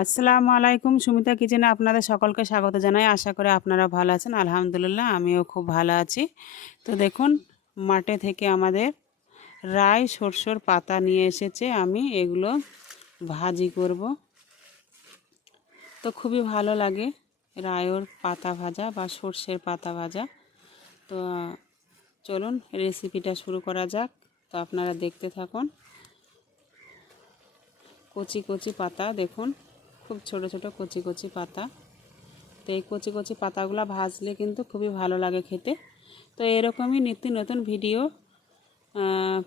আসসালামু আলাইকুম। সুমিতা কিচেনে আপনাদের সকলকে স্বাগত জানাই। আশা করি আপনারা ভালো আছেন। আলহামদুলিল্লাহ আমিও খুব ভালো আছি। তো দেখুন, মাঠে থেকে আমাদের রাই সরষের পাতা নিয়ে এসেছে। আমি এগুলো ভাজি করব। তো খুবই ভালো লাগে রায়ের পাতা ভাজা বা সরষের পাতা ভাজা। তো চলুন রেসিপিটা শুরু করা যাক। তো আপনারা দেখতে থাকুন। কচি কচি পাতা দেখুন, খুব ছোট ছোট কচি কচি পাতা। তো এই কচি কচি পাতাগুলো ভাজলে কিন্তু খুবই ভালো লাগে খেতে। তো এরকমই নিত্য নতুন ভিডিও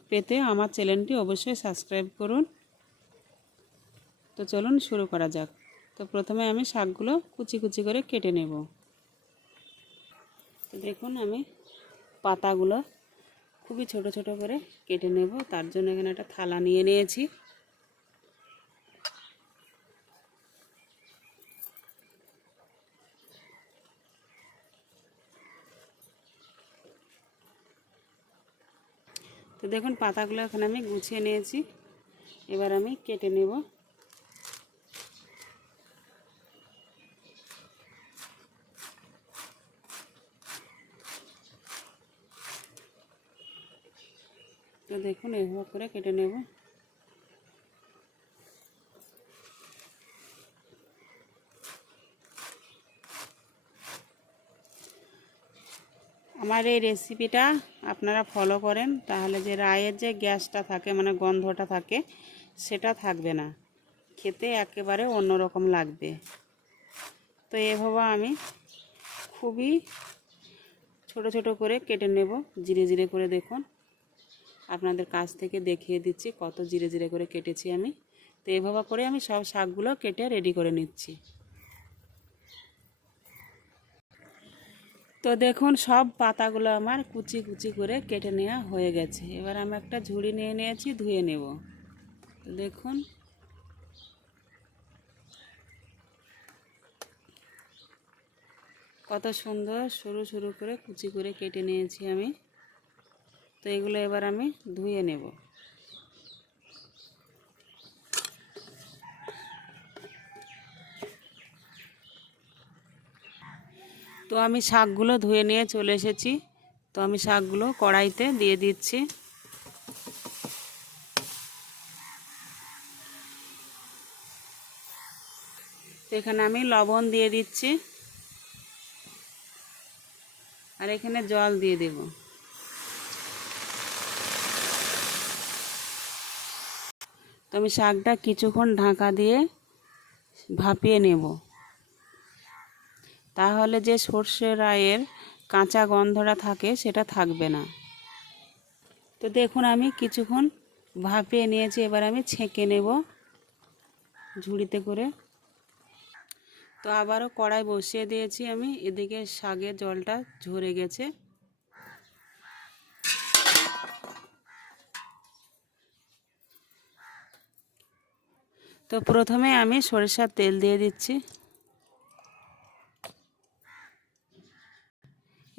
পেতে আমার চ্যানেলটি অবশ্যই সাবস্ক্রাইব করুন। তো চলুন শুরু করা যাক। তো প্রথমে আমি শাকগুলো কুচি কুচি করে কেটে নেব। তো দেখুন, আমি পাতাগুলো খুবই ছোট ছোট করে কেটে নেব। তার জন্য এখানে একটা থালা নিয়ে নিয়েছি। তো দেখুন, পাতাগুলো এখানে আমি গুছিয়ে নিয়েছি। এবার আমি কেটে নেব। তো দেখুন, এভাবে করে কেটে নেব। আমার এই রেসিপিটা আপনারা ফলো করেন, তাহলে যে রায়ের যে গ্যাসটা থাকে, মানে গন্ধটা থাকে, সেটা থাকবে না। খেতে একেবারে অন্যরকম লাগবে। তো এভাবে আমি খুবই ছোট ছোট করে কেটে নেব, জিরে জিরে করে। দেখুন, আপনাদের কাছ থেকে দেখিয়ে দিচ্ছি কত জিরে জিরে করে কেটেছি আমি। তো এভাবে করে আমি সব শাকগুলো কেটে রেডি করে নিচ্ছি। তো দেখুন, সব পাতাগুলো আমার কুচি কুচি করে কেটে নেওয়া হয়ে গেছে। এবার আমি একটা ঝুড়ি নিয়ে নিয়েছি, ধুয়ে নেব। তো দেখুন, কত সুন্দর সরু সরু করে কুচি করে কেটে নিয়েছি আমি। তো এগুলো এবার আমি ধুয়ে নেব। তো আমি শাকগুলো ধুয়ে নিয়ে চলে এসেছি। তো আমি শাকগুলো কড়াইতে দিয়ে দিচ্ছি। তো এখানে আমি লবণ দিয়ে দিচ্ছি, আর এখানে জল দিয়ে দেব। তো আমি শাকটা কিছুক্ষণ ঢাকা দিয়ে ভাপিয়ে নেব, তাহলে যে সর্ষে রায়ের কাঁচা গন্ধটা থাকে সেটা থাকবে না। তো দেখুন, আমি কিছুক্ষণ ভাপিয়ে নিয়েছি। এবার আমি ছেঁকে নেব ঝুড়িতে করে। তো আবারও কড়াই বসিয়ে দিয়েছি আমি। এদিকে শাকের জলটা ঝরে গেছে। তো প্রথমে আমি সরিষার তেল দিয়ে দিচ্ছি।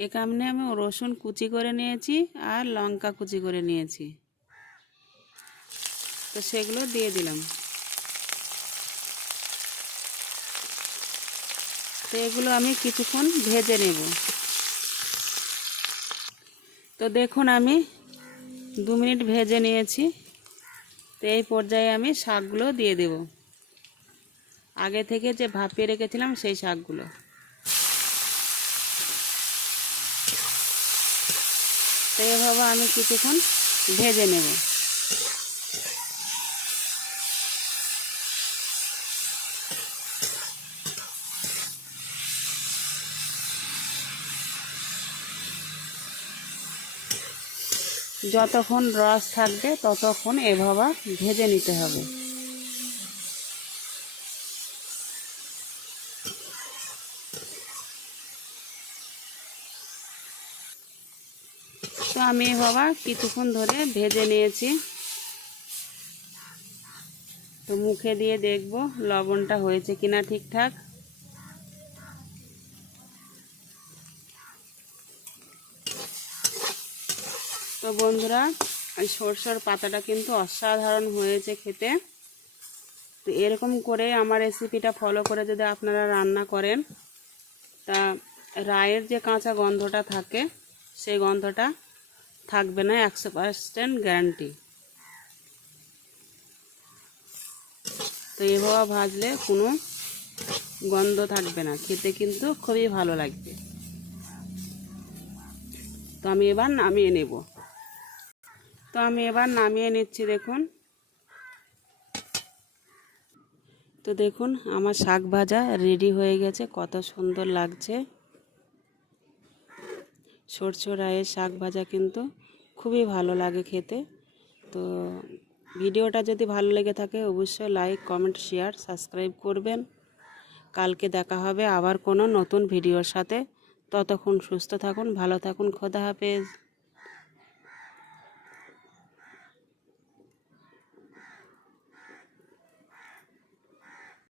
এখানে আমি রসুন কুচি করে নিয়েছি আর লঙ্কা কুচি করে নিয়েছি। তো সেগুলো দিয়ে দিলাম। তো এগুলো আমি কিছুক্ষণ ভেজে নেব। তো দেখুন, আমি 2 মিনিট ভেজে নিয়েছি। তো এই পর্যায়ে আমি শাকগুলো দিয়ে দেব, আগে থেকে যে ভাপিয়ে রেখেছিলাম সেই শাকগুলো। তো এভাবে আমি কিছুক্ষণ ভেজে নেব। যতক্ষণ রস থাকবে ততক্ষণ এভাবে ভেজে নিতে হবে। তো আমি এভাবে কিছুক্ষণ ধরে ভেজে নিয়েছি। তো মুখে দিয়ে দেখব লবণটা হয়েছে কিনা ঠিকঠাক। তো বন্ধুরা, এই সরষের পাতাটা কিন্তু অসাধারণ হয়েছে খেতে। তো এরকম করে আমার রেসিপিটা ফলো করে যদি আপনারা রান্না করেন, তা রায়ের যে কাঁচা গন্ধটা থাকে সেই গন্ধটা থাকবে না, 100% গ্যারান্টি। তো এভাবে ভাজলে কোনো গন্ধ থাকবে না, খেতে কিন্তু খুবই ভালো লাগবে। তো আমি এবার নামিয়ে নেব। তো আমি এবার নামিয়ে নিচ্ছি। দেখুন, তো দেখুন আমার শাক ভাজা রেডি হয়ে গেছে, কত সুন্দর লাগছে। সরষে রায়ের শাক ভাজা কিন্তু খুবই ভালো লাগে খেতে। তো ভিডিওটা যদি ভালো লেগে থাকে অবশ্যই লাইক, কমেন্ট, শেয়ার, সাবস্ক্রাইব করবেন। কালকে দেখা হবে আবার কোনো নতুন ভিডিওর সাথে। ততক্ষণ সুস্থ থাকুন, ভালো থাকুন। খোদা হাফেজ।